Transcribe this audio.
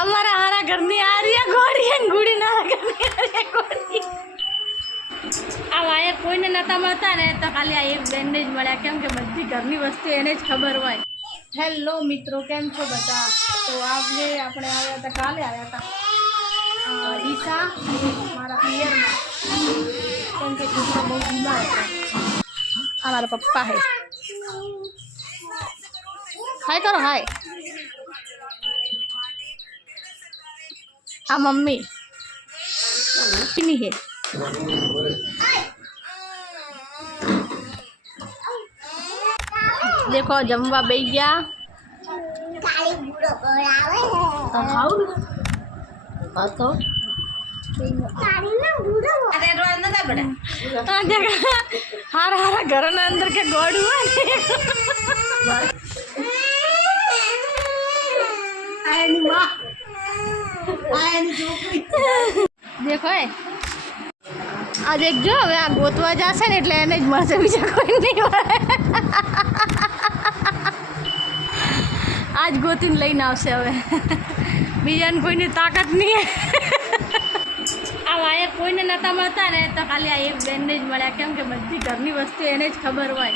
અમાरा हारा घरनी आ रही है घोड़ी है गुड़ी ना घरनी आ रही है घोड़ी आ वायर कोईने नता મળતા ને તો ખાલી આ એક બેન્ડેજ મળ્યા કેમ કે બધી ઘરની વસ્તુ એને જ ખબર હોય। હેલો મિત્રો કેમ છો બધા? તો આપણે આવ્યા હતા કાલે આવ્યા હતા ડીસા મારા પિયરમાં કેમ કે કુતરો બહુ બીમાર હતો। આ મારા પપ્પા હે हाय करो हाय। आ मम्मी नहीं है देखो जमवा बई गया हारा हारा घर अंदर के गोड़ हुआ देखो आज एक जो હવે આ ગોતવા જશે ને એટલે એને જ મળશે બીજા કોઈ નહીં મળે। આજ ગોતીને લઈને આવશે હવે બીજાને કોઈની તાકાત નહીં। આ વાયર કોઈને નતા મળતા ને તો ખાલી આ એક બેન્ડેજ મળ્યા કેમ કે બધી ઘરની વસ્તુ એને જ ખબર હોય।